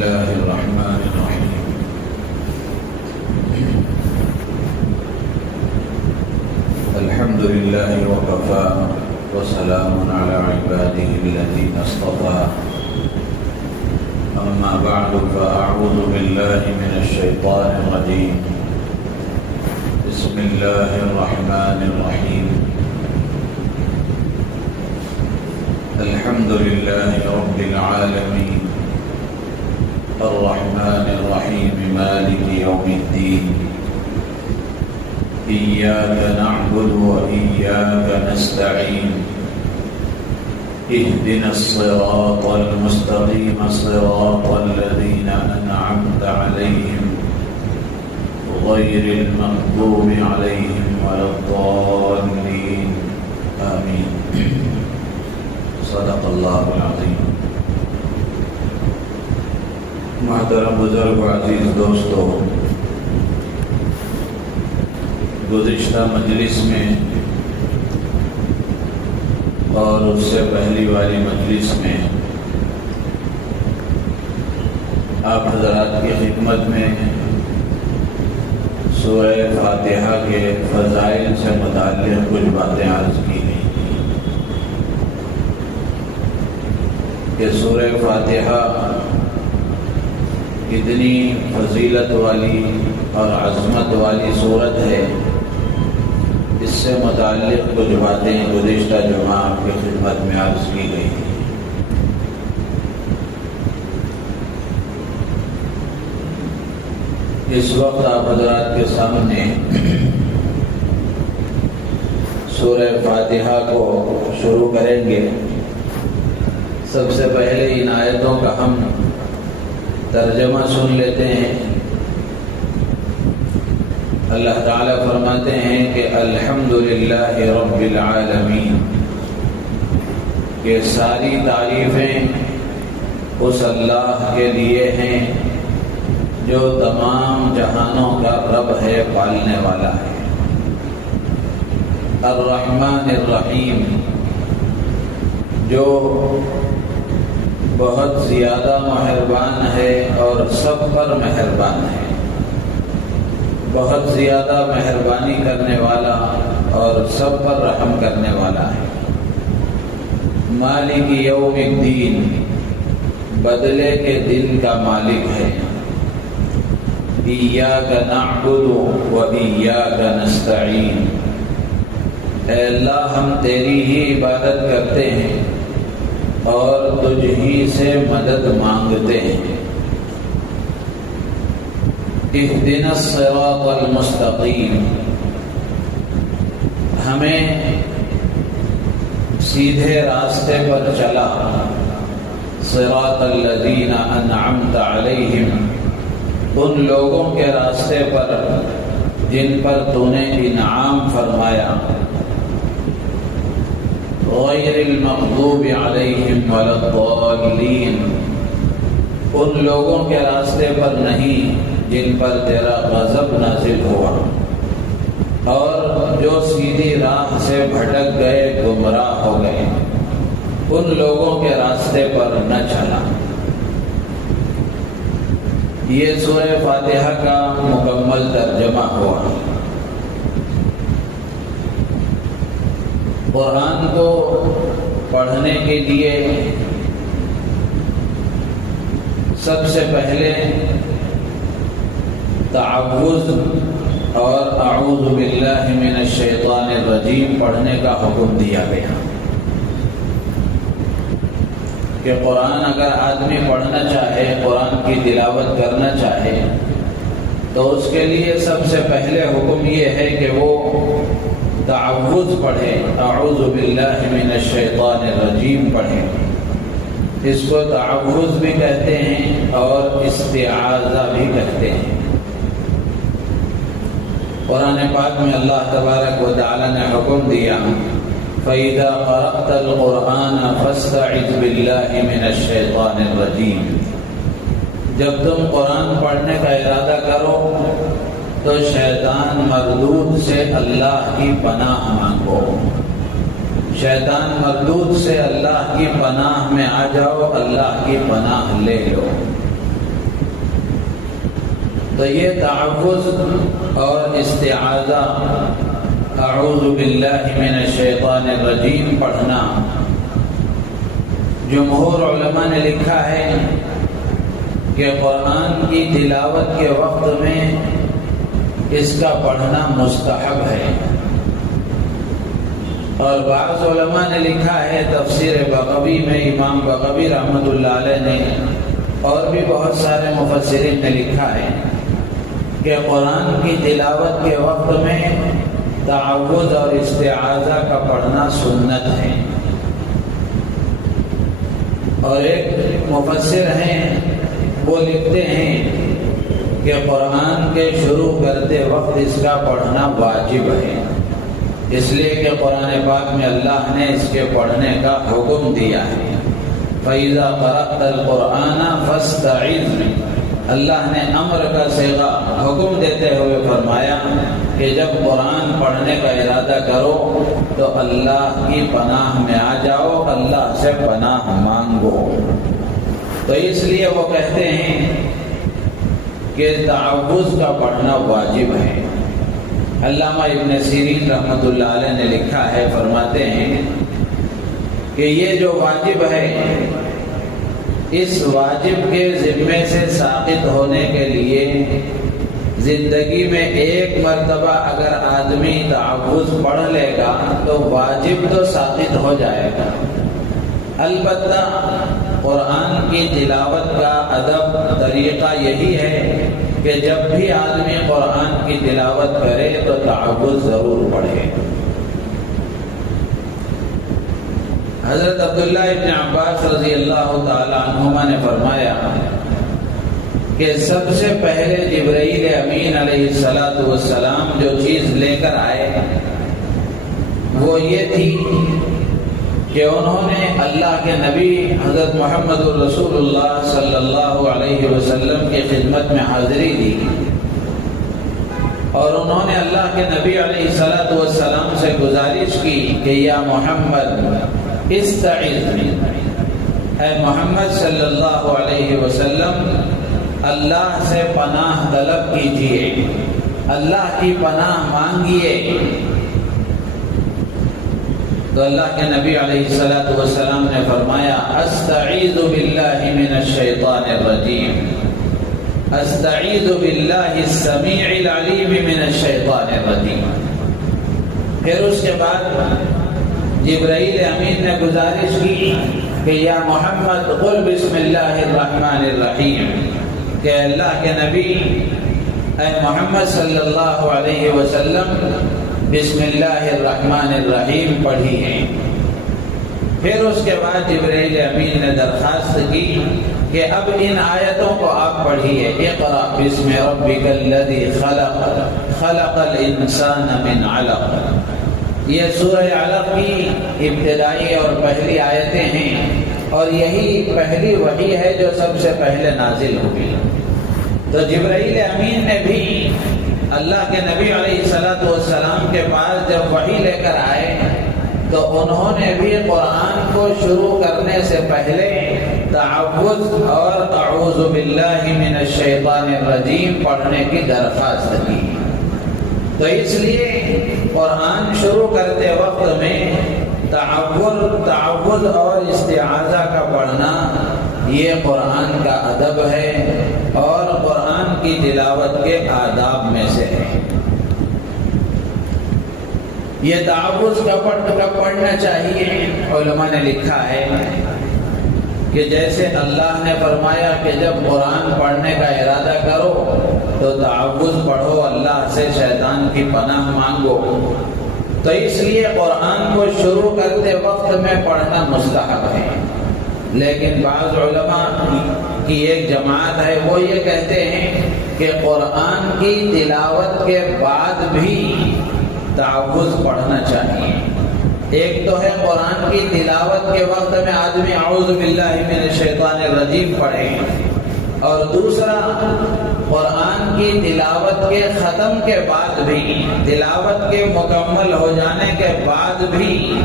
الله الرحمن الرحيم. الحمد لله وكفى وسلام على عباده الذين اصطفى. أما بعد فأعوذ بالله من الشيطان الرجيم. بسم الله الرحمن الرحيم. الحمد لله رب العالمين الرحمن الرحيم مالك يوم الدين. إياك نعبد وإياك نستعين. اهدنا الصراط المستقيم صراط الذين أنعمت عليهم غير المغضوب عليهم ولا الضالين. آمين. صدق اللہ العظیم. محترم بزرگ و عزیز دوستو، گزشتہ مجلس میں اور اس سے پہلی والی مجلس میں آپ حضرات کی خدمت میں سورہ فاتحہ کے فضائل سے متعلق کچھ باتیں عرض کی گئی کہ سورہ فاتحہ کتنی فضیلت والی اور عظمت والی سورت ہے. اس سے متعلق کچھ باتیں گزشتہ جمعہ آپ کی خدمت میں عرض کی گئی. اس وقت آپ حضرات کے سامنے سورہ فاتحہ کو شروع کریں گے. سب سے پہلے ان آیتوں کا ہم ترجمہ سن لیتے ہیں. اللہ تعالیٰ فرماتے ہیں کہ الحمدللہ رب العالمین، کہ ساری تعریفیں اس اللہ کے لیے ہیں جو تمام جہانوں کا رب ہے، پالنے والا ہے. الرحمن الرحیم، جو بہت زیادہ مہربان ہے اور سب پر مہربان ہے. بہت زیادہ مہربانی کرنے والا اور سب پر رحم کرنے والا ہے. مالک یوم الدین، بدلے کے دن کا مالک ہے. ایاک نعبد و ایاک نستعین، اے اللہ ہم تیری ہی عبادت کرتے ہیں اور تجھ ہی سے مدد مانگتے ہیں. اہدنا الصراط المستقیم، ہمیں سیدھے راستے پر چلا. صراط الذین انعمت علیہم، ان لوگوں کے راستے پر جن پر تو نے انعام فرمایا. غیر المغضوب علیہم ولا الضالین، ان لوگوں کے راستے پر نہیں جن پر تیرا غضب نازل ہوا اور جو سیدھی راہ سے بھٹک گئے، گمراہ ہو گئے، ان لوگوں کے راستے پر نہ چلا. یہ سورہ فاتحہ کا مکمل ترجمہ ہوا. قرآن کو پڑھنے کے لیے سب سے پہلے تعوذ اور اعوذ باللہ من الشیطان الرجیم پڑھنے کا حکم دیا گیا کہ قرآن اگر آدمی پڑھنا چاہے، قرآن کی تلاوت کرنا چاہے، تو اس کے لیے سب سے پہلے حکم یہ ہے کہ وہ تعوذ پڑھے، اعوذ باللہ من الشیطان الرجیم پڑھے. اس کو تعوذ بھی کہتے ہیں اور استعاذہ بھی کہتے ہیں. قرآن پاک میں اللہ تبارک و تعالی نے حکم دیا فَإِذَا قَرَأْتَ الْقُرْآنَ فَاسْتَعِذْ بِاللَّهِ مِنَ الشَّيْطَانِ الرَّجِيمِ، جب تم قرآن پڑھنے کا ارادہ کرو تو شیطان مردود سے اللہ کی پناہ مانگو. شیطان مردود سے اللہ کی پناہ میں آ جاؤ، اللہ کی پناہ لے لو. تو یہ تعوذ اور استعاذہ اعوذ باللہ من الشیطان الرجیم پڑھنا، جمہور علماء نے لکھا ہے کہ قرآن کی تلاوت کے وقت میں اس کا پڑھنا مستحب ہے، اور بعض علماء نے لکھا ہے تفسیر بغوی میں امام بغوی رحمۃ اللہ علیہ نے اور بھی بہت سارے مفسرین نے لکھا ہے کہ قرآن کی تلاوت کے وقت میں تعوذ اور استعاذہ کا پڑھنا سنت ہے۔ اور ایک مفسر ہیں وہ لکھتے ہیں کہ قرآن کے شروع کرتے وقت اس کا پڑھنا واجب ہے، اس لیے کہ قرآن پاک میں اللہ نے اس کے پڑھنے کا حکم دیا ہے۔ فَإِذَا قَرَأْتَ الْقُرْآنَ فَاسْتَعِذْ، اللہ نے امر کا صیغہ حکم دیتے ہوئے فرمایا کہ جب قرآن پڑھنے کا ارادہ کرو تو اللہ کی پناہ میں آ جاؤ، اللہ سے پناہ مانگو۔ تو اس لیے وہ کہتے ہیں کہ تعوذ کا پڑھنا واجب ہے۔ علامہ ابن سیرین رحمۃ اللہ علیہ نے لکھا ہے، فرماتے ہیں کہ یہ جو واجب ہے، اس واجب کے ذمے سے ساقط ہونے کے لیے زندگی میں ایک مرتبہ اگر آدمی تعوذ پڑھ لے گا تو واجب تو ساقط ہو جائے گا۔ البتہ قرآن کی تلاوت کا ادب طریقہ یہی ہے کہ جب بھی آدمی قرآن کی تلاوت کرے تو تعوذ ضرور پڑھے۔ حضرت عبداللہ ابن عباس رضی اللہ تعالی عنہما نے فرمایا کہ سب سے پہلے جبرائیل امین علیہ السلام جو چیز لے کر آئے وہ یہ تھی کہ انہوں نے اللہ کے نبی حضرت محمد الرسول اللہ صلی اللہ علیہ وسلم کی خدمت میں حاضری دی، اور انہوں نے اللہ کے نبی علیہ السلام سے گزارش کی کہ یا محمد استعذ، اے محمد صلی اللہ علیہ وسلم اللہ سے پناہ طلب کیجئے، اللہ کی پناہ مانگیے۔ تو اللہ کے نبی علیہ السلام نے فرمایا استعیذ باللہ من الشیطان الرجیم، استعیذ باللہ السمیع العلیم من الشیطان الرجیم۔ پھر اس کے بعد جبرائیل امین نے گزارش کی کہ یا محمد قل بسم اللہ الرحمن الرحیم، کہ اللہ کے نبی اے محمد صلی اللہ علیہ وسلم بسم اللہ الرحمن الرحیم پڑھیے۔ پھر اس کے بعد جبرائیل امین نے درخواست کی کہ اب ان آیتوں کو آپ پڑھیے، اقرأ بسم ربک الذی خلق، خلق الانسان من علق۔ یہ سورہ علق کی ابتدائی اور پہلی آیتیں ہیں، اور یہی پہلی وحی ہے جو سب سے پہلے نازل ہوئی۔ تو جبرائیل امین نے بھی اللہ کے نبی علیہ السلام کے پاس جب وحی لے کر آئے تو انہوں نے بھی قرآن کو شروع کرنے سے پہلے تعوذ اور اعوذ باللہ من الشیطان الرجیم پڑھنے کی درخواست کی۔ تو اس لیے قرآن شروع کرتے وقت میں تعوذ اور استعاذہ کا پڑھنا یہ قرآن کا ادب ہے اور قرآن کی تلاوت کے آداب میں سے ہے۔ یہ تعوذ کا پڑھنا چاہیے، علماء نے لکھا ہے کہ جیسے اللہ نے فرمایا کہ جب قرآن پڑھنے کا ارادہ کرو تو تعوذ پڑھو، اللہ سے شیطان کی پناہ مانگو، تو اس لیے قرآن کو شروع کرتے وقت میں پڑھنا مستحب ہے۔ لیکن بعض علماء کی ایک جماعت ہے وہ یہ کہتے ہیں کہ قرآن کی تلاوت کے بعد بھی تعوذ پڑھنا چاہیے۔ ایک تو ہے قرآن کی تلاوت کے وقت میں آدمی اعوذ باللہ من الشیطان الرجیم پڑھے، اور دوسرا قرآن کی تلاوت کے ختم کے بعد بھی، تلاوت کے مکمل ہو جانے کے بعد بھی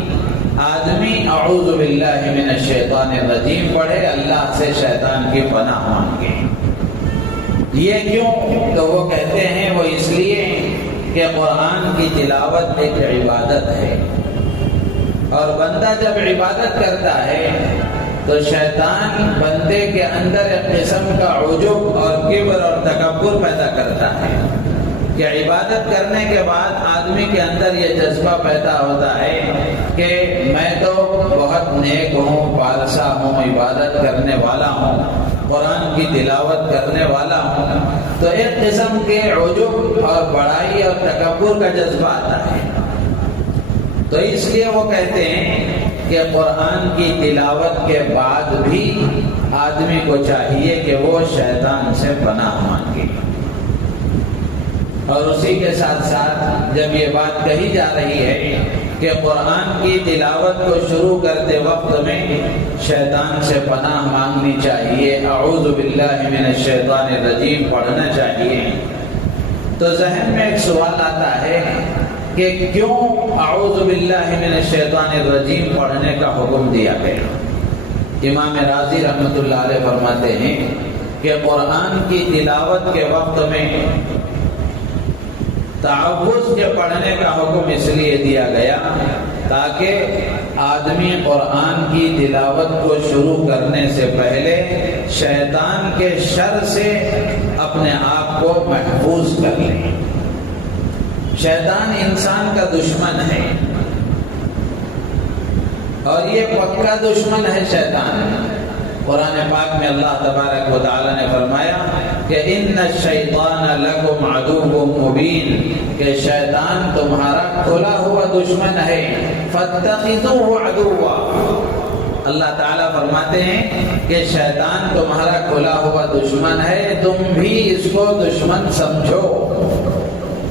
آدمی اعوذ باللہ من الشیطان الرجیم پڑھے، اللہ سے شیطان کی پناہ مانگے۔ یہ کیوں؟ تو وہ کہتے ہیں وہ اس لیے کہ قرآن کی تلاوت ایک عبادت ہے، اور بندہ جب عبادت کرتا ہے تو شیطان بندے کے اندر ایک قسم کا عجب اور کبر اور تکبر پیدا کرتا ہے کہ عبادت کرنے کے بعد آدمی کے اندر یہ جذبہ پیدا ہوتا ہے کہ میں تو بہت نیک ہوں، پارسا ہوں، عبادت کرنے والا ہوں، قرآن کی تلاوت کرنے والا ہوں، تو ایک قسم کے عجب اور بڑائی اور تکبر کا جذبہ آتا ہے۔ تو اس لیے وہ کہتے ہیں کہ قرآن کی تلاوت کے بعد بھی آدمی کو چاہیے کہ وہ شیطان سے پناہ مانگے، اور اسی کے ساتھ ساتھ جب یہ بات کہی جا رہی ہے کہ قرآن کی تلاوت کو شروع کرتے وقت میں شیطان سے پناہ مانگنی چاہیے، اعوذ باللہ من الشیطان الرجیم پڑھنا چاہیے، تو ذہن میں ایک سوال آتا ہے کہ کیوں اعوذ باللہ من الشیطان الرجیم پڑھنے کا حکم دیا گیا؟ امام راضی رحمۃ اللہ علیہ فرماتے ہیں کہ قرآن کی تلاوت کے وقت میں تعوذ کے پڑھنے کا حکم اس لیے دیا گیا تاکہ آدمی قرآن کی تلاوت کو شروع کرنے سے پہلے شیطان کے شر سے اپنے آپ کو محفوظ کر لے۔ شیطان انسان کا دشمن ہے، اور یہ پکا دشمن ہے شیطان۔ قرآن پاک میں اللہ تبارک و تعالی نے فرمایا کہ ان الشیطان لکم عدو مبین، کہ شیطان تمہارا کھلا ہوا دشمن ہے، فاتخذوہ عدوا۔ اللہ تعالیٰ فرماتے ہیں کہ شیطان تمہارا کھلا ہوا دشمن ہے، تم بھی اس کو دشمن سمجھو،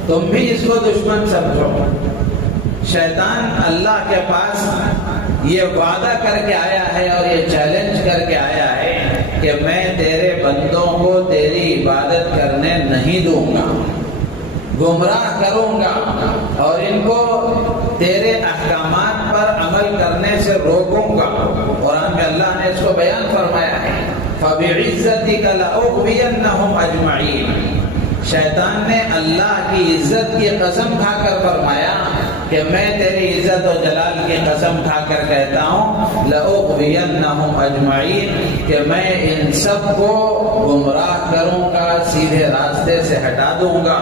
تم بھی اس کو دشمن سمجھو۔ شیطان اللہ کے پاس یہ وعدہ کر کے آیا ہے اور یہ چیلنج کر کے آیا ہے کہ میں تیرے بندوں کو تیری عبادت کرنے نہیں دوں گا، گمراہ کروں گا، اور ان کو تیرے احکامات پر عمل کرنے سے روکوں گا۔ قرآن میں اللہ نے اس کو بیان فرمایا ہے، فَبِعِزَّتِكَ لَأُغْوِيَنَّهُمْ أَجْمَعِينَ۔ شیطان نے اللہ کی عزت کی قسم کھا کر فرمایا کہ میں تیری عزت و جلال کی قسم کھا کر کہتا ہوں لَأُغْوِيَنَّهُمْ أَجْمَعِينَ، کہ میں ان سب کو گمراہ کروں گا، سیدھے راستے سے ہٹا دوں گا،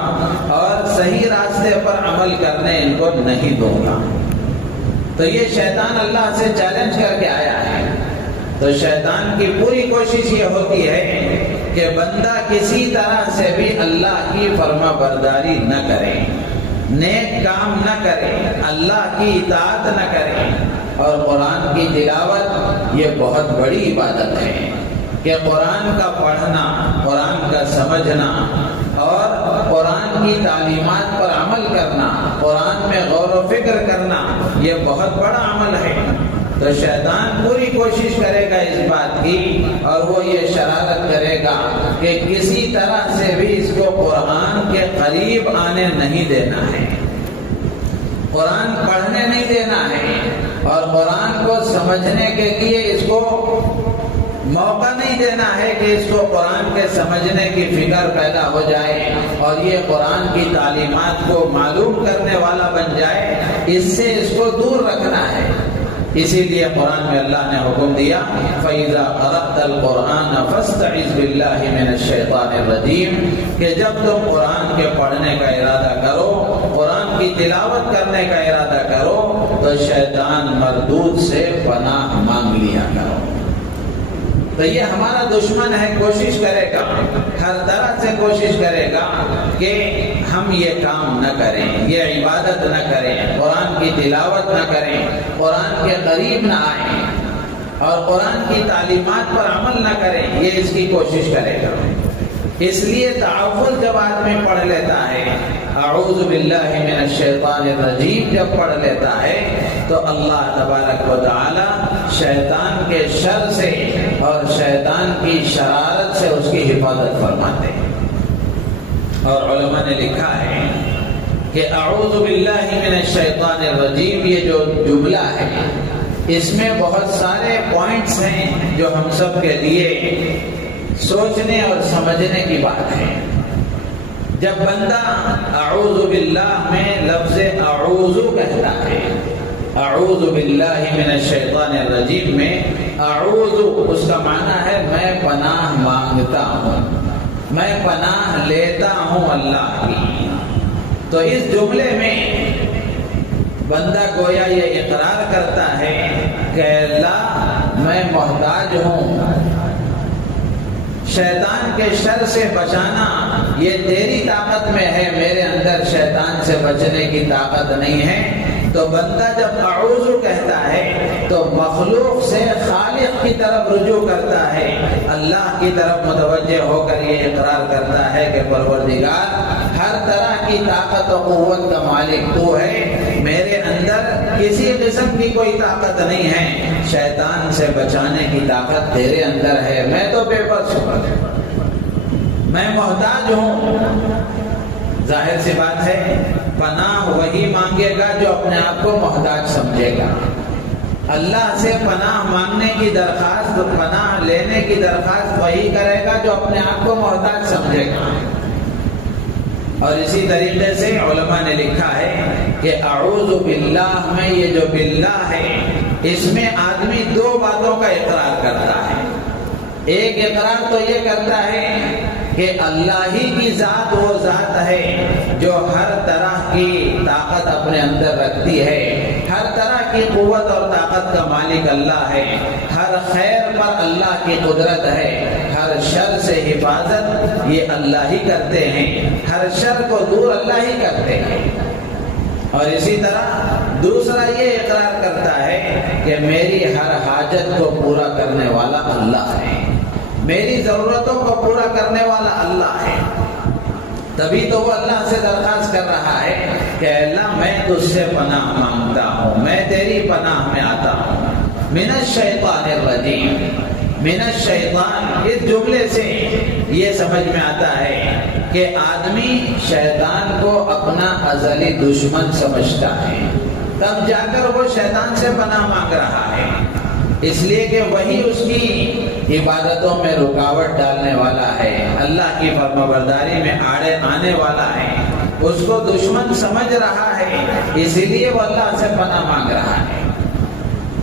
اور صحیح راستے پر عمل کرنے ان کو نہیں دوں گا۔ تو یہ شیطان اللہ سے چیلنج کر کے آیا ہے۔ تو شیطان کی پوری کوشش یہ ہوتی ہے کہ بندہ کسی طرح سے بھی اللہ کی فرما برداری نہ کرے، نیک کام نہ کرے، اللہ کی اطاعت نہ کرے۔ اور قرآن کی تلاوت یہ بہت بڑی عبادت ہے کہ قرآن کا پڑھنا، قرآن کا سمجھنا، اور قرآن کی تعلیمات پر عمل کرنا، قرآن میں غور و فکر کرنا، یہ بہت بڑا عمل ہے۔ تو شیطان پوری کوشش کرے گا اس بات کی، اور وہ یہ شرارت کرے گا کہ کسی طرح سے بھی اس کو قرآن کے قریب آنے نہیں دینا ہے، قرآن پڑھنے نہیں دینا ہے، اور قرآن کو سمجھنے کے لیے اس کو موقع نہیں دینا ہے کہ اس کو قرآن کے سمجھنے کی فکر پیدا ہو جائے اور یہ قرآن کی تعلیمات کو معلوم کرنے والا بن جائے، اس سے اس کو دور رکھنا ہے۔ اسی لیے قرآن میں اللہ نے حکم دیا فَإِذَا قَرَأْتَ الْقُرْآنَ فَاسْتَعِذْ بِاللَّهِ مِنَ الشَّيْطَانِ الرَّجِيمِ، کہ جب تم قرآن کے پڑھنے کا ارادہ کرو، قرآن کی تلاوت کرنے کا ارادہ کرو، تو شیطان مردود سے پناہ مانگ لیا کرو۔ تو یہ ہمارا دشمن ہے، کوشش کرے گا، ہر طرح سے کوشش کرے گا کہ ہم یہ کام نہ کریں، یہ عبادت نہ کریں، قرآن کی تلاوت نہ کریں، قرآن کے قریب نہ آئیں، اور قرآن کی تعلیمات پر عمل نہ کریں، یہ اس کی کوشش کرے گا۔ اس لیے تعوذ جب آدمی پڑھ لیتا ہے، اعوذ باللہ من الشیطان الرجیم جب پڑھ لیتا ہے، تو اللہ تبارک و تعالی شیطان کے شر سے اور شیطان کی شرارت سے اس کی حفاظت فرماتے ہیں۔ اور علماء نے لکھا ہے کہ اعوذ باللہ من الشیطان الرجیم یہ جو جملہ ہے، اس میں بہت سارے پوائنٹس ہیں جو ہم سب کے لیے سوچنے اور سمجھنے کی بات ہے۔ جب بندہ اعوذ باللہ میں لفظ اعوذ کہتا ہے، اعوذ باللہ من الشیطان الرجیم میں اعوذ اس کا معنی ہے میں پناہ مانگتا ہوں، میں پناہ لیتا ہوں اللہ کی۔ تو اس جملے میں بندہ گویا یہ اقرار کرتا ہے کہ اللہ میں محتاج ہوں، شیطان کے شر سے بچانا یہ تیری طاقت میں ہے، میرے اندر شیطان سے بچنے کی طاقت نہیں ہے۔ تو بندہ جب اعوذ کہتا ہے تو مخلوق سے خالق کی طرف رجوع کرتا ہے، اللہ کی طرف متوجہ ہو کر یہ اقرار کرتا ہے کہ پروردگار ہر طرح کی طاقت و قوت کا مالک تو ہے، میرے اندر کسی قسم کی کوئی طاقت نہیں ہے، شیطان سے بچانے کی طاقت تیرے اندر ہے، میں تو بے بس ہوں، میں محتاج ہوں۔ ظاہر سی بات ہے پناہ وہی مانگے گا جو اپنے آپ کو محتاج سمجھے گا۔ اللہ سے پناہ مانگنے کی درخواست، پناہ لینے کی درخواست وہی کرے گا جو اپنے آپ کو محتاج سمجھے گا۔ اور اسی طریقے سے علماء نے لکھا ہے کہ اعوذ باللہ میں یہ جو باللہ ہے اس میں آدمی دو باتوں کا اقرار کرتا ہے۔ ایک اقرار تو یہ کرتا ہے کہ اللہ ہی کی ذات وہ ذات ہے جو ہر طرح کی طاقت اپنے اندر رکھتی ہے، ہر طرح کی قوت اور طاقت کا مالک اللہ ہے، ہر خیر پر اللہ کی قدرت ہے، ہر شر سے حفاظت یہ اللہ ہی کرتے ہیں، ہر شر کو دور اللہ ہی کرتے ہیں۔ اور اسی طرح دوسرا یہ اقرار کرتا ہے کہ میری ہر حاجت کو پورا کرنے والا اللہ ہے، میری ضرورتوں کو پورا کرنے والا اللہ ہے۔ تبھی تو وہ اللہ سے درخواست کر رہا ہے کہ اللہ میں تجھ سے پناہ مانگتا ہوں، میں تیری پناہ میں آتا ہوں۔ من الشیطان الرجیم، من الشیطان اس جملے سے یہ سمجھ میں آتا ہے کہ آدمی شیطان کو اپنا ازلی دشمن سمجھتا ہے، تب جا کر وہ شیطان سے پناہ مانگ رہا ہے، اس لیے کہ وہی اس کی عبادتوں میں رکاوٹ ڈالنے والا ہے، اللہ کی فرمانبرداری میں آڑے آنے والا ہے، اس کو دشمن سمجھ رہا ہے، اسی لیے وہ اللہ سے پناہ مانگ رہا ہے۔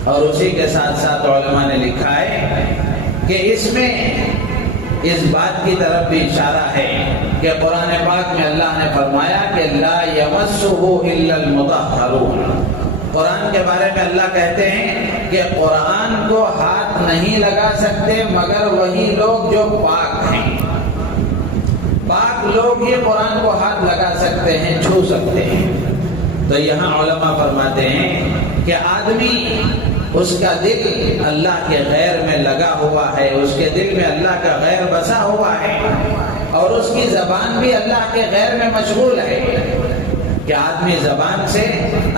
اور اسی کے ساتھ ساتھ علماء نے لکھا ہے کہ اس میں اس بات کی طرف بھی اشارہ ہے کہ قرآن پاک میں اللہ نے فرمایا کہ لا یمسہ الا المطہرون، قرآن کے بارے میں اللہ کہتے ہیں کہ قرآن کو ہاتھ نہیں لگا سکتے مگر وہی لوگ جو پاک ہیں، پاک لوگ ہی قرآن کو ہاتھ لگا سکتے ہیں، چھو سکتے ہیں۔ تو یہاں علماء فرماتے ہیں کہ آدمی اس کا دل اللہ کے غیر میں لگا ہوا ہے، اس کے دل میں اللہ کا غیر بسا ہوا ہے، اور اس کی زبان بھی اللہ کے غیر میں مشغول ہے، کہ آدمی زبان سے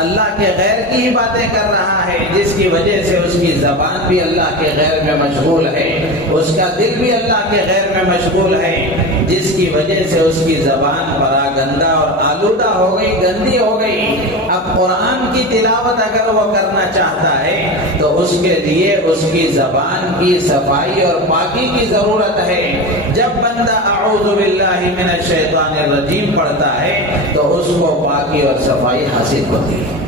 اللہ کے غیر کی ہی باتیں کر رہا ہے، جس کی وجہ سے اس کی زبان بھی اللہ کے غیر میں مشغول ہے، اس کا دل بھی اللہ کے غیر میں مشغول ہے، جس کی وجہ سے اس کی زبان پراگندہ اور آلودہ ہو گئی، گندی ہو گئی۔ اب قرآن کی تلاوت اگر وہ کرنا چاہتا ہے تو اس کے لیے اس کی زبان کی صفائی اور پاکی کی ضرورت ہے۔ جب بندہ اعوذ باللہ من الشیطان الرجیم پڑھتا ہے تو اس کو پاکی اور صفائی حاصل ہوتی ہے،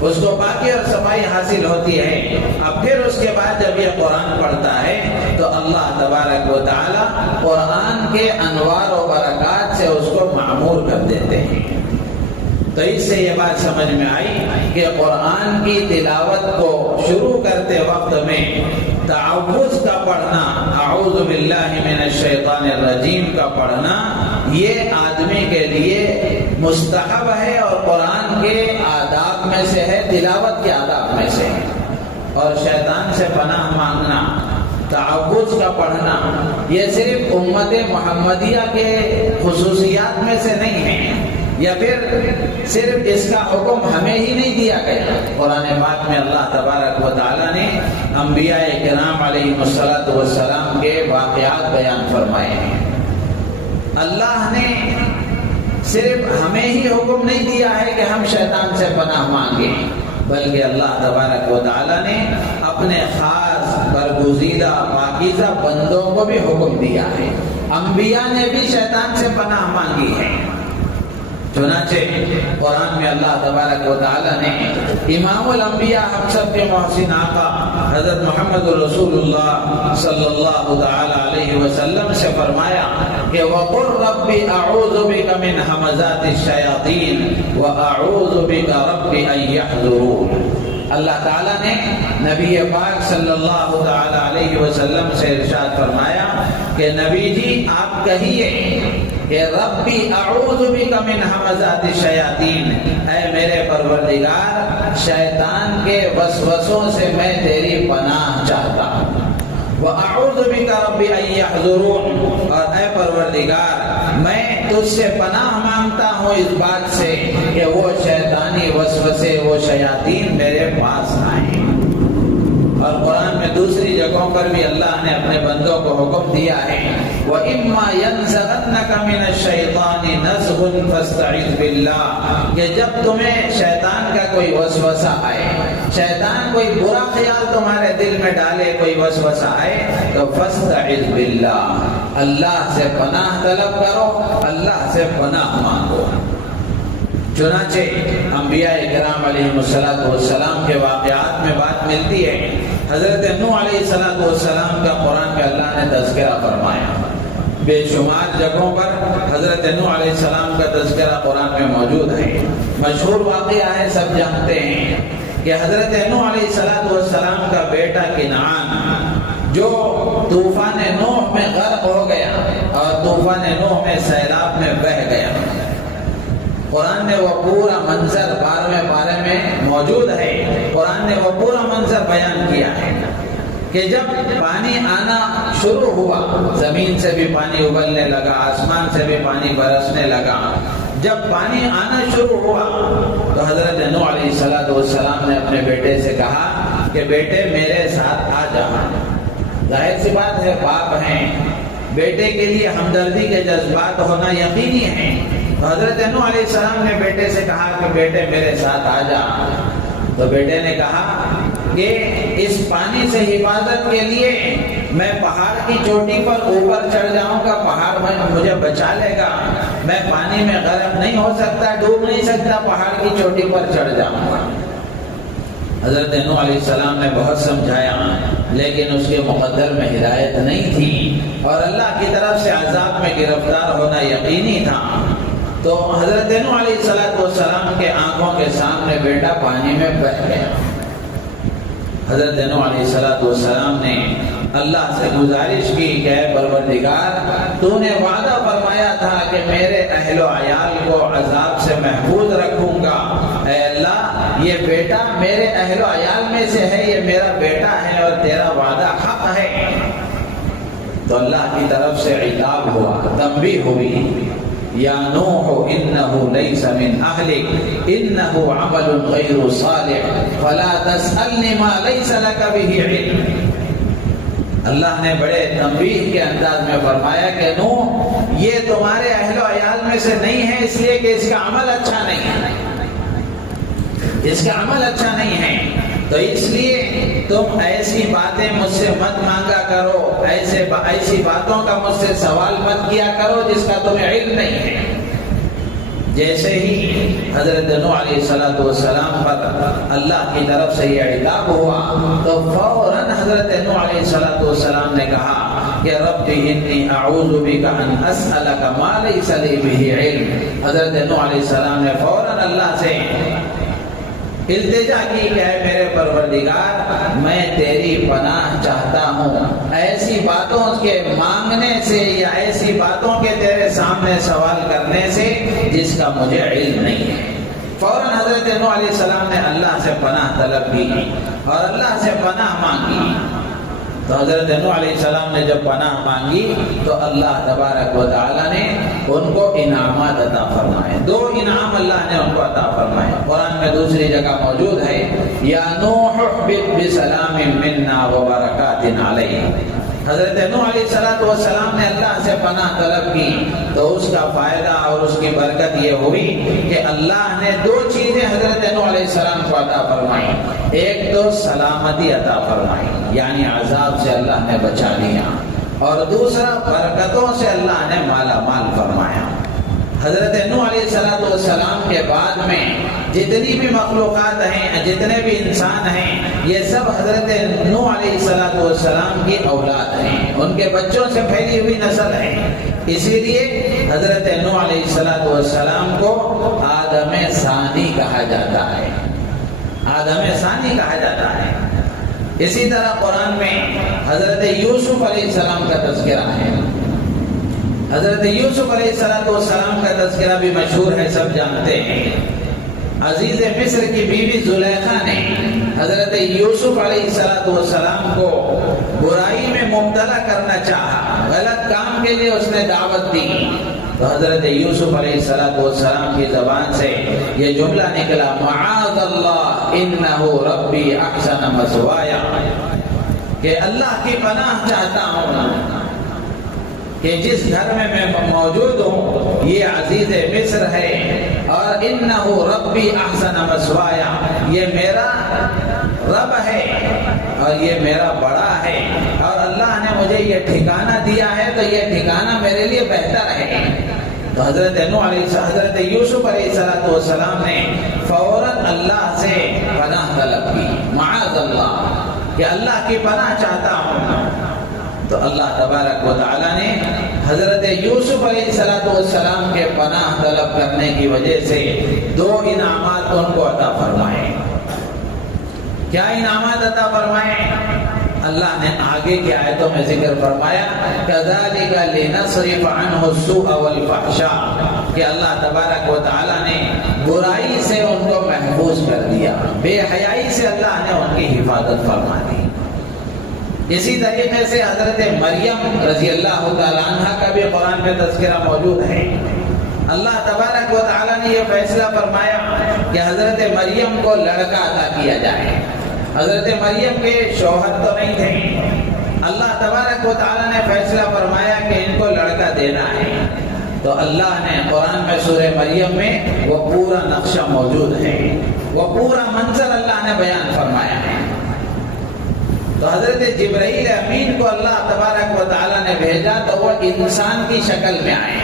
اس کو پاکی اور صفائی حاصل ہوتی ہے۔ اب پھر اس کے بعد جب یہ قرآن پڑھتا ہے تو اللہ تبارک و تعالی قرآن کے انوار و برکات سے اس کو معمور کر دیتے ہیں۔ تو اس سے یہ بات سمجھ میں آئی کہ قرآن کی تلاوت کو شروع کرتے وقت میں تعوذ کا پڑھنا، اعوذ باللہ من الشیطان الرجیم کا پڑھنا، یہ آدمی کے لیے مستحب ہے اور قرآن کے آداب میں سے ہے، تلاوت کے آداب میں سے ہے۔ اور شیطان سے پناہ مانگنا، تعوذ کا پڑھنا، یہ صرف امت محمدیہ کے خصوصیات میں سے نہیں ہے، یا پھر صرف اس کا حکم ہمیں ہی نہیں دیا گیا۔ قرآن پاک میں اللہ تبارک و تعالیٰ نے انبیاء کرام علیہ السلام کے واقعات بیان فرمائے ہیں۔ اللہ نے صرف ہمیں ہی حکم نہیں دیا ہے کہ ہم شیطان سے پناہ مانگیں، بلکہ اللہ تبارک و تعالیٰ نے اپنے خاص برگزیدہ پاکیزہ بندوں کو بھی حکم دیا ہے۔ انبیاء نے بھی شیطان سے پناہ مانگی ہے۔ چنانچہ قرآن میں اللہ تبارک و تعالی نے امام الانبیاء ہم سب کے محسن آقا حضرت محمد رسول اللہ صلی اللہ تعالی علیہ وسلم سے فرمایا کہ وَقُلْ رَبِّ أَعُوذُ بِكَ مِنْ حَمَزَاتِ الشَّيَاطِينِ وَأَعُوذُ بِكَ رَبِّ أَن يَحْضُرُونِ۔ اللہ تعالیٰ نے نبی پاک صلی اللہ تعالی علیہ وسلم سے ارشاد فرمایا کہ نبی جی آپ کہیے کہ ربی اعوذ بک من ہمزات الشیاطین، اے میرے پروردگار شیطان کے وسوسوں سے میں تیری پناہ چاہتا ہوں۔ وَأَعُوذُ بِكَ رَبِّ أَن يَحْضُرُونِ، اور اے پروردگار میں تجھ سے پناہ مانگتا ہوں اس بات سے کہ وہ شیطانی وسوسے، وہ شیاطین میرے پاس آئیں۔ اور قرآن میں دوسری جگہوں پر بھی اللہ نے اپنے بندوں کو حکم دیا ہے وَإِمَّا يَنزَغَنَّكَ مِنَ الشَّيْطَانِ نَزْغٌ فَاسْتَعِذْ بِاللَّهِ، کہ جب تمہیں شیطان کا کوئی وسوسہ آئے، شیطان کوئی برا خیال تمہارے دل میں ڈالے، کوئی وسوسہ آئے تو فَاسْتَعِذْ بِاللَّهِ، اللہ سے پناہ طلب کرو، اللہ سے پناہ مانگو۔ چنانچہ انبیاء کرام علیہ السلام کے واقعات میں بات ملتی ہے۔ حضرت نوح علیہ السلام کا قرآن میں اللہ نے تذکرہ فرمایا، بے شمار جگہوں پر حضرت نوح علیہ السلام کا تذکرہ قرآن میں موجود ہے۔ مشہور واقعہ ہے، سب جانتے ہیں کہ حضرت نوح علیہ السلام کا بیٹا کنعان جو طوفان نوح میں غرق ہو گیا اور طوفان نوح میں سیلاب میں بہہ گیا، قرآن نے وہ پورا منظر 12ویں پارے میں موجود ہے۔ قرآن نے وہ پورا منظر بیان کیا ہے کہ جب پانی آنا شروع ہوا، زمین سے بھی پانی ابلنے لگا، آسمان سے بھی پانی برسنے لگا، جب پانی آنا شروع ہوا تو حضرت نوح علیہ السلام نے اپنے بیٹے سے کہا کہ بیٹے میرے ساتھ آ جا۔ ظاہر سی بات ہے، باپ ہیں، بیٹے کے لیے ہمدردی کے جذبات ہونا یقینی ہے۔ حضرت نوح علیہ السلام نے بیٹے سے کہا کہ بیٹے میرے ساتھ آ جا، تو بیٹے نے کہا کہ اس پانی سے حفاظت کے لیے میں پہاڑ کی چوٹی پر اوپر چڑھ جاؤں گا، پہاڑ مجھے بچا لے گا، میں پانی میں غرق نہیں ہو سکتا، ڈوب نہیں سکتا، پہاڑ کی چوٹی پر چڑھ جاؤں گا۔ حضرت نوح علیہ السلام نے بہت سمجھایا، لیکن اس کے مقدر میں ہدایت نہیں تھی اور اللہ کی طرف سے عذاب میں گرفتار ہونا یقینی تھا۔ تو حضرت نوح علیہ السلام کے آنکھوں کے سامنے بیٹا پانی میں بہہ گیا۔ حضرت نوح علیہ السلام نے اللہ سے گزارش کی کہ اے پروردگار تو نے وعدہ فرمایا تھا کہ میرے اہل و عیال کو عذاب سے محفوظ رکھوں گا، اے اللہ یہ بیٹا میرے اہل و عیال میں سے ہے، یہ میرا بیٹا ہے اور تیرا وعدہ حق ہے۔ تو اللہ کی طرف سے عتاب ہوا، تنبیہ ہوئی، یا نوح انہ لیس من اہلک انہ عمل غیر صالح فلا تسألنی ما لیس لک بہ علم۔ اللہ نے بڑے تنبیہ کے انداز میں فرمایا کہ نوح یہ تمہارے اہل و عیال میں سے نہیں ہے، اس لیے کہ اس کا عمل اچھا نہیں ہے، اس کا عمل اچھا نہیں ہے، تو اس لیے تم ایسی باتیں مجھ سے مت مانگا کرو، ایسی باتوں کا مجھ سے سوال مت کیا کرو جس کا تمہیں علم نہیں ہے۔ جیسے ہی حضرت نوح علیہ السلام پر اللہ کی طرف سے یہ عتاب ہوا تو فوراً حضرت نوح علیہ السلام نے کہا کہ رب انی اعوذ بک ان اسألک ما لیس لی بہ علم۔ حضرت نوح علیہ السلام نے فوراً اللہ سے التجا کی کہ اے میرے پروردگار میں تیری پناہ چاہتا ہوں ایسی باتوں کے مانگنے سے یا ایسی باتوں کے تیرے سامنے سوال کرنے سے جس کا مجھے علم نہیں ہے۔ فوراً حضرت نوح علیہ السلام نے اللہ سے پناہ طلب کی اور اللہ سے پناہ مانگی۔ تو حضرت نوح علیہ السلام نے جب پناہ مانگی تو اللہ تبارک و تعالی نے ان کو انعامات عطا فرمائے، 2 انعام اللہ نے ان کو عطا فرمائے۔ قرآن میں دوسری جگہ موجود ہے یا نوح اہبط بسلام منا وبرکات علیک، حضرت نوح علیہ السلام نے اللہ سے پناہ طلب کی تو اس کا فائدہ اور اس کی برکت یہ ہوئی کہ اللہ نے دو چیزیں حضرت نوح علیہ السلام کو عطا فرمائی. ایک تو سلامتی عطا فرمائی، یعنی عذاب سے اللہ نے بچا لیا، اور دوسرا برکتوں سے اللہ نے مالا مال فرمایا. حضرت نوح علیہ السلام کے بعد میں جتنی بھی مخلوقات ہیں، جتنے بھی انسان ہیں، یہ سب حضرت نوح علیہ السلام کی اولاد ہیں، ان کے بچوں سے پھیلی ہوئی نسل ہے. اسی لیے حضرت نوح علیہ السلام کو آدم ثانی کہا جاتا ہے. آدم ثانی کہا جاتا ہے. اسی طرح قرآن میں حضرت یوسف علیہ السلام کا تذکرہ ہے. حضرت یوسف علیہ السلام کا تذکرہ بھی مشہور ہے، سب جانتے ہیں. عزیز مصر کی بیوی زلیخا نے حضرت یوسف علیہ السلام کو برائی میں مبتلا کرنا چاہا، غلط کام کے لیے اس نے دعوت دی. تو حضرت یوسف علیہ السلام کی زبان سے یہ جملہ نکلا، معاذ اللہ انہ ربی احسن مثوایا، کہ اللہ کی پناہ چاہتا ہوں کہ جس گھر میں موجود ہوں یہ عزیز مصر ہے، اور انہ ربی احسن مثوایا، یہ میرا رب ہے اور یہ میرا بڑا ہے، اور اللہ نے مجھے یہ ٹھکانہ دیا ہے تو یہ ٹھکانہ میرے لیے بہتر ہے. تو حضرت یوسف علیہ السلام نے فوراً اللہ سے پناہ طلب کی، معاذ اللہ، کہ اللہ کی پناہ چاہتا ہوں. تو اللہ تبارک و تعالی نے حضرت یوسف علیہ السلام کے پناہ طلب کرنے کی وجہ سے دو انعامات ان کو عطا فرمائے. کیا انعامات عطا فرمائے؟ اللہ نے آگے کی آیتوں میں ذکر فرمایا، كَذَلِكَ لِنَصْرِفَ عَنْهُ السُّوءَ وَالْفَحْشَاءَ، کہ اللہ تبارک و تعالی نے برائی سے ان کو محفوظ کر دیا، بے حیائی سے اللہ نے ان کی حفاظت فرما دی. اسی طریقے سے حضرت مریم رضی اللہ تعالیٰ عنہ کا بھی قرآن میں تذکرہ موجود ہے. اللہ تبارک و تعالیٰ نے یہ فیصلہ فرمایا کہ حضرت مریم کو لڑکا عطا کیا جائے. حضرت مریم کے شوہر تو نہیں تھے، اللہ تبارک و تعالیٰ نے فیصلہ فرمایا کہ ان کو لڑکا دینا ہے. تو اللہ نے قرآن میں سورہ مریم میں وہ پورا نقشہ موجود ہے، وہ پورا منظر اللہ نے بیان فرمایا ہے. تو حضرت جبرائیل امین کو اللہ تبارک و تعالیٰ نے بھیجا تو وہ انسان کی شکل میں آئے،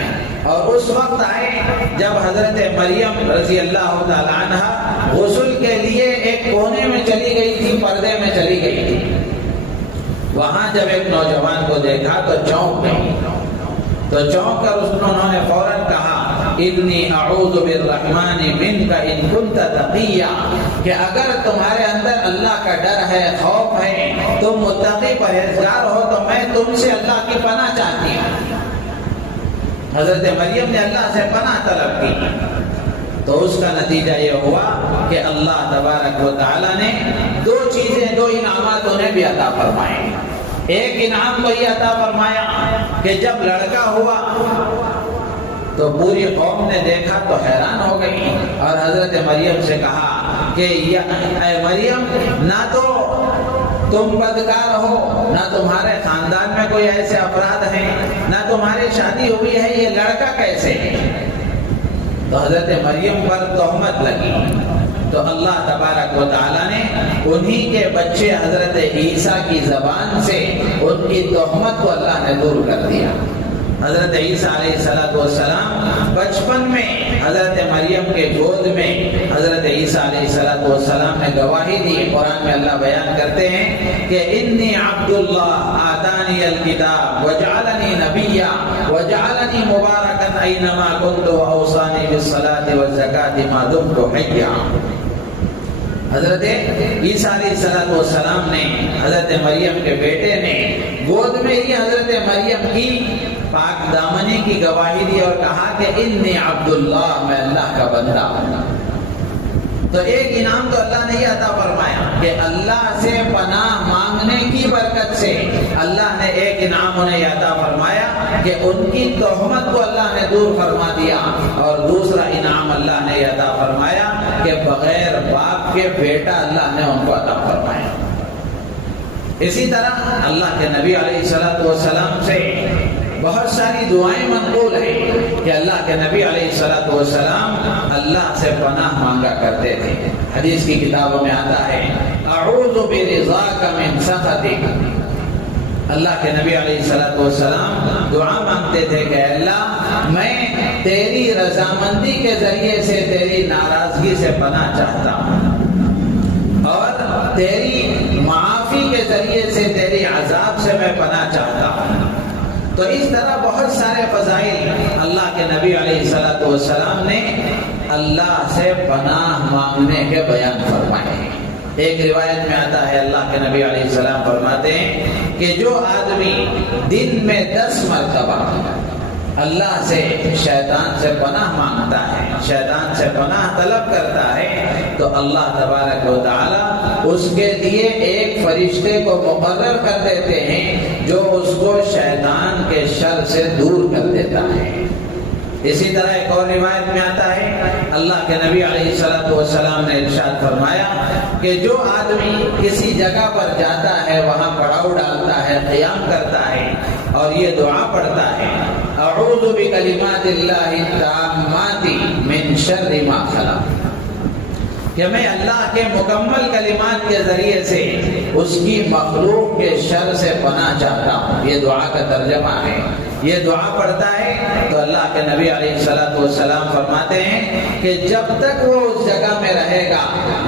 اور اس وقت آئے جب حضرت مریم رضی اللہ تعالیٰ عنہ غسل کے لیے ایک کونے میں چلی گئی تھی، پردے میں چلی گئی تھی. وہاں جب ایک نوجوان کو دیکھا تو چونک گئی. تو چونک کر انہوں نے فوراً کہا، انی اعوذ بالرحمن منک ان کنت تقیا، کہ اگر تمہارے اندر اللہ کا ڈر ہے، خوف ہے، تم متقی پرہیزگار ہو تو میں تم سے اللہ کی پناہ چاہتی ہوں. حضرت مریم نے اللہ سے پناہ طلب کی تو اس کا نتیجہ یہ ہوا کہ اللہ تبارک و تعالی نے دو چیزیں، دو انعامات انہیں بھی عطا فرمائے. ایک انعام تو یہ عطا فرمایا کہ جب لڑکا ہوا تو پوری قوم نے دیکھا تو حیران ہو گئی، اور حضرت مریم سے کہا کہ اے مریم، نہ تو تم بدکار ہو، نہ تمہارے خاندان میں کوئی ایسے افراد ہیں، نہ تمہاری شادی ہوئی ہے، یہ لڑکا کیسے ہے؟ تو حضرت مریم پر تہمت لگی. تو اللہ تبارک و تعالیٰ نے انہی کے بچے حضرت عیسیٰ کی زبان سے ان کی تہمت کو اللہ نے دور کر دیا. حضرت عیسیٰ علیہ السلام بچپن میں حضرت مریم کے گود میں حضرت عیسیٰ علیہ السلام نے گواہی دی. قرآن میں اللہ بیان کرتے ہیں کہ انی عبد اللہ آتانی الکتاب وجعلنی نبیا وجعلنی مبارکا اینما کنت واوصانی بالصلاۃ والزکاۃ ما دمت حیا. حضرت عیسیٰ علیہ السلام نے حضرت مریم کے بیٹے نے گود میں ہی حضرت مریم کی پاک دامنی کی گواہی دی اور کہا کہ انی عبداللہ، میں اللہ کا بندہ ہوں. تو ایک انعام تو اللہ نے یہ عطا فرمایا کہ اللہ سے پناہ مانگنے کی برکت سے اللہ نے ایک انعام انہیں عطا فرمایا کہ ان کی تہمت کو اللہ نے دور فرما دیا. اور دوسرا انعام اللہ نے یہ عطا فرمایا کہ بغیر باپ کے بیٹا اللہ نے ان کو عطا فرمایا. اسی طرح اللہ کے نبی علیہ السلام سے بہت ساری دعائیں منقول ہیں کہ اللہ کے نبی علیہ السلام اللہ سے پناہ مانگا کرتے تھے. حدیث کی کتابوں میں آتا ہے اعوذ برضاک من سخطک. اللہ کے نبی علیہ السلام دعا مانگتے تھے کہ اللہ میں تیری رضامندی کے ذریعے سے تیری ناراضگی سے پناہ چاہتا ہوں اور تیری معافی کے ذریعے سے تیری عذاب سے میں پناہ چاہتا ہوں. تو اس طرح بہت سارے فضائل اللہ کے نبی علیہ السلام نے اللہ سے پناہ مانگنے کے بیان فرمائے ہیں. ایک روایت میں آتا ہے اللہ کے نبی علیہ السلام فرماتے ہیں کہ جو آدمی دن میں 10 مرتبہ اللہ سے شیطان سے پناہ مانگتا ہے، شیطان سے پناہ طلب کرتا ہے، تو اللہ تبارک و تعالی اس کے لیے ایک فرشتے کو مقرر کر دیتے ہیں جو اس کو شیطان کے شر سے دور کر دیتا ہے. اسی طرح ایک اور روایت میں آتا ہے اللہ کے نبی علیہ السلام نے ارشاد فرمایا کہ جو آدمی کسی جگہ پر جاتا ہے وہاں پڑاؤ ڈالتا ہے، قیام کرتا ہے اور یہ دعا پڑھتا ہے اعوذ بکلمات اللہ التامات من شر ما خلق، کہ میں اللہ کے مکمل کلمات کے ذریعے سے اس کی مخلوق کے شر سے پناہ چاہتا ہوں. یہ دعا کا ترجمہ ہے. یہ دعا پڑھتا ہے تو اللہ کے نبی علیہ السلام فرماتے ہیں کہ جب تک وہ اس جگہ میں رہے گا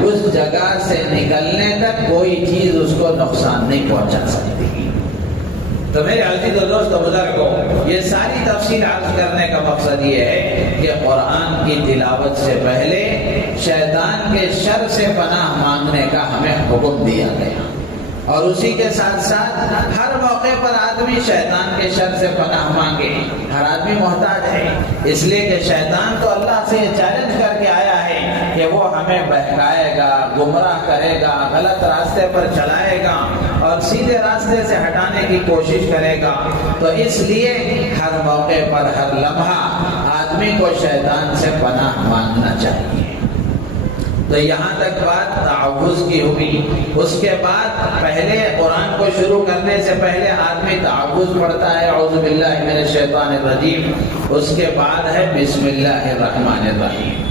اس جگہ سے نکلنے تک کوئی چیز اس کو نقصان نہیں پہنچا سکتی. تو میرے عزیز و دوست و بزرگوں، یہ ساری تفصیل عرض کرنے کا مقصد یہ ہے کہ قرآن کی تلاوت سے پہلے شیطان کے شر سے پناہ مانگنے کا ہمیں حکم دیا گیا، اور اسی کے ساتھ ساتھ ہر موقع پر آدمی شیطان کے شر سے پناہ مانگے. ہر آدمی محتاج ہے، اس لیے کہ شیطان تو اللہ سے یہ چیلنج کر کے آیا ہے کہ وہ ہمیں بہکائے گا، گمراہ کرے گا، غلط راستے پر چلائے گا اور سیدھے راستے سے ہٹانے کی کوشش کرے گا. تو اس لیے ہر موقع پر ہر لمحہ آدمی کو شیطان سے پناہ مانگنا چاہیے. تو یہاں تک بات تعوذ کی ہوئی. اس کے بعد پہلے قرآن کو شروع کرنے سے پہلے آدمی تعوذ پڑھتا ہے اعوذ باللہ من الشیطان الرجیم. اس کے بعد ہے بسم اللہ الرحمن الرحیم.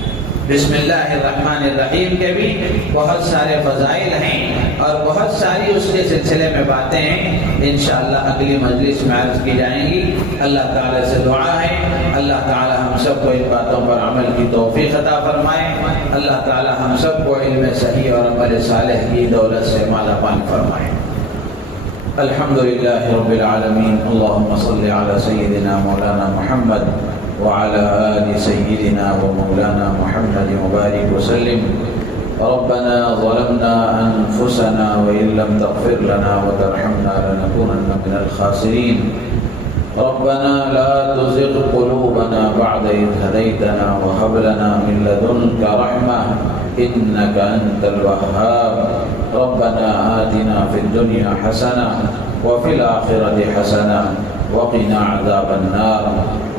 بسم اللہ الرحمن الرحیم کے بھی بہت سارے فضائل ہیں اور بہت ساری اس کے سلسلے میں باتیں ہیں، انشاءاللہ اگلی مجلس میں عرض کی جائیں گی. اللہ تعالی سے دعا ہے اللہ تعالی ہم سب کو ان باتوں پر عمل کی توفیق عطا فرمائے. اللہ تعالی ہم سب کو علم صحیح اور عمل صالح کی دولت سے مالا مال فرمائے. الحمدللہ رب العالمین. اللہم صل علی سیدنا مولانا محمد وعلى آل سيدنا ومولانا محمد وبارك وسلم. ربنا ظلمنا أنفسنا وإن لم تغفر لنا وترحمنا لنكونن من الخاسرين. ربنا لا تزغ قلوبنا بعد إذ هديتنا وهب لنا من لدنك رحمة إنك أنت الوهاب. ربنا آتنا في الدنيا حسنة وفي الآخرة حسنة وقنا عذاب النار.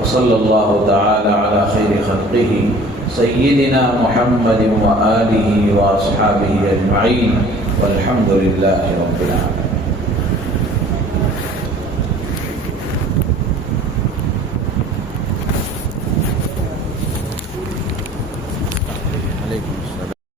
وصلى الله تعالى على خير خلقه سيدنا محمد وآله وأصحابه أجمعين والحمد لله رب العالمين.